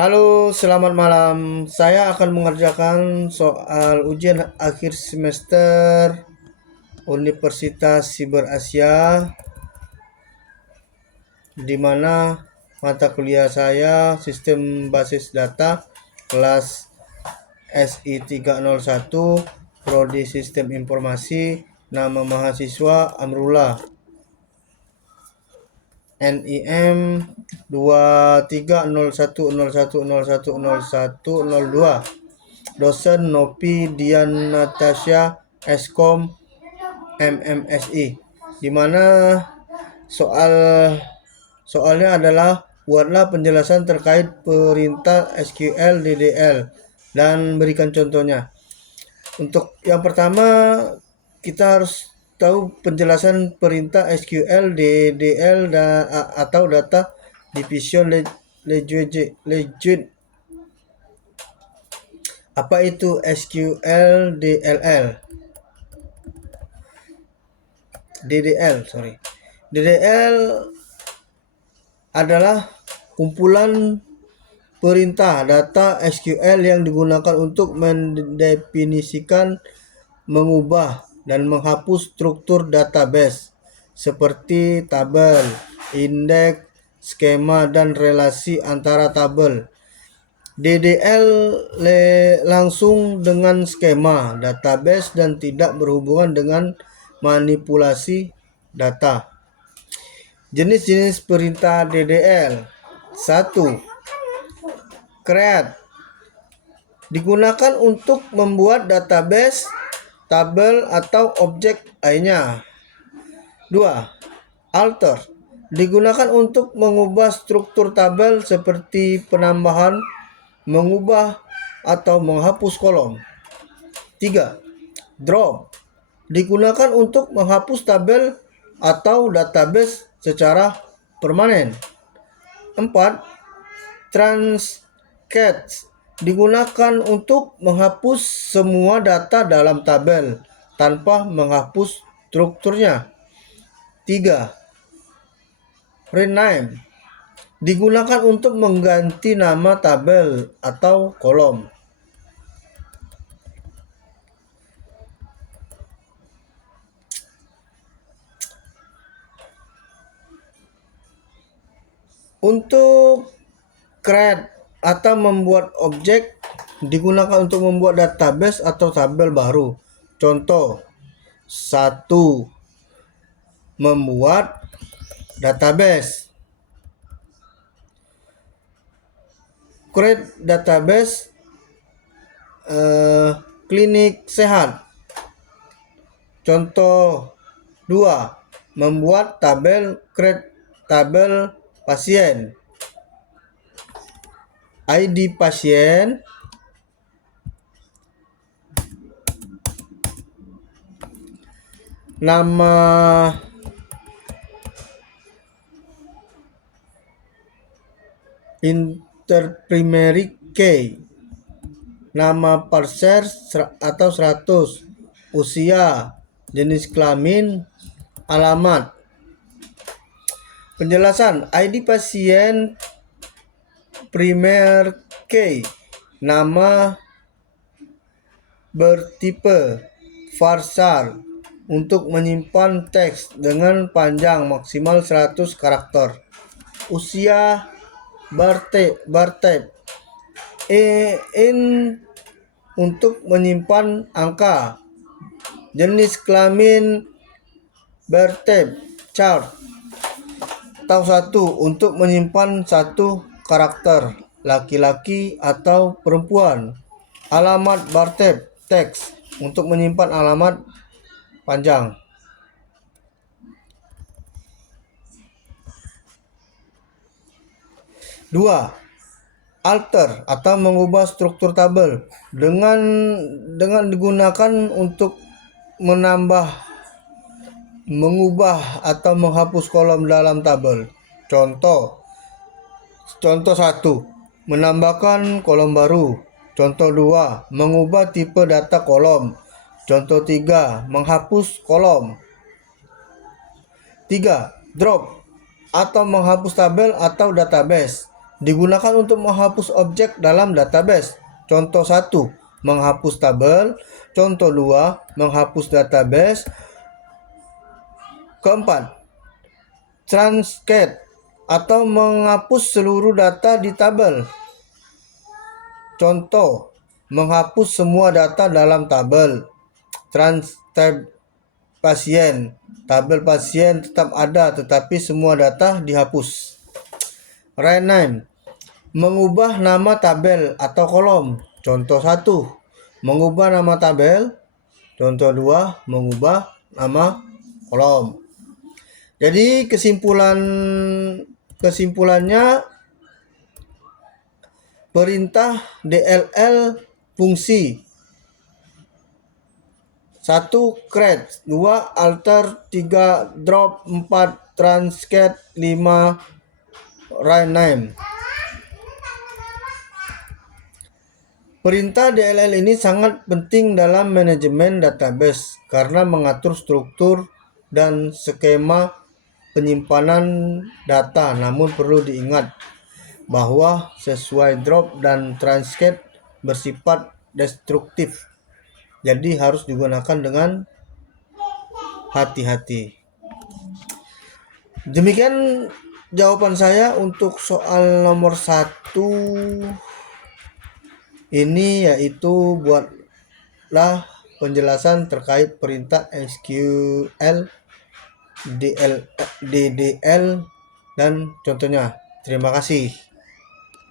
Halo, selamat malam. Saya akan mengerjakan soal ujian akhir semester Universitas Siber Asia, di mana mata kuliah saya Sistem Basis Data kelas SI 301, Prodi Sistem Informasi, nama mahasiswa Amrullah. NIM 230101010102. Dosen Nopi Dian Natasha Eskom MMSI, di mana soal soalnya adalah buatlah penjelasan terkait perintah SQL DDL dan berikan contohnya. Untuk yang pertama, kita harus tahu penjelasan perintah SQL DDL atau Data Division Language. Apa itu SQL DDL? DDL adalah kumpulan perintah data SQL yang digunakan untuk mendefinisikan, mengubah, dan menghapus struktur database seperti tabel, indeks, skema, dan relasi antara tabel. DDL langsung dengan skema database dan tidak berhubungan dengan manipulasi data. Jenis-jenis perintah DDL. 1. Create. Digunakan untuk membuat database, tabel, atau objek lainnya. 2. Alter. Digunakan untuk mengubah struktur tabel seperti penambahan, mengubah, atau menghapus kolom. 3. Drop. Digunakan untuk menghapus tabel atau database secara permanen. 4. Transcade. Digunakan untuk menghapus semua data dalam tabel tanpa menghapus strukturnya. 3. Rename. Digunakan untuk mengganti nama tabel atau kolom. Untuk create atau membuat objek digunakan untuk membuat database atau tabel baru. Contoh: 1. Membuat database. Create database klinik sehat. Contoh 2. Membuat tabel, create tabel pasien. ID pasien, nama interprimary key, nama parser atau 100, usia, jenis kelamin, alamat. Penjelasan: ID pasien primer key, nama bertipe varsar untuk menyimpan teks dengan panjang maksimal 100 karakter. Usia bartype in untuk menyimpan angka. Jenis kelamin bartype char atau 1 untuk menyimpan 1 karakter, laki-laki atau perempuan. Alamat bartype teks untuk menyimpan alamat panjang. 2. Alter atau mengubah struktur tabel dengan digunakan untuk menambah, mengubah, atau menghapus kolom dalam tabel. Contoh 1. Menambahkan kolom baru. Contoh 2. Mengubah tipe data kolom. Contoh 3. Menghapus kolom. 3. Drop atau menghapus tabel atau database. Digunakan untuk menghapus objek dalam database. Contoh 1, menghapus tabel. Contoh 2, menghapus database. Keempat, transcat atau menghapus seluruh data di tabel. Contoh, menghapus semua data dalam tabel. Transtab pasien. Tabel pasien tetap ada tetapi semua data dihapus. Rename, mengubah nama tabel atau kolom. Contoh 1, mengubah nama tabel. Contoh 2, mengubah nama kolom. Jadi kesimpulannya, perintah DLL fungsi 1 create, 2 alter, 3 drop, 4 transcat, 5 rename. Perintah DLL ini sangat penting dalam manajemen database karena mengatur struktur dan skema penyimpanan data. Namun perlu diingat bahwa sesuai drop dan transcat bersifat destruktif. Jadi harus digunakan dengan hati-hati. Demikian jawaban saya untuk soal nomor 1 ini, yaitu buatlah penjelasan terkait perintah SQL, DDL dan contohnya. Terima kasih.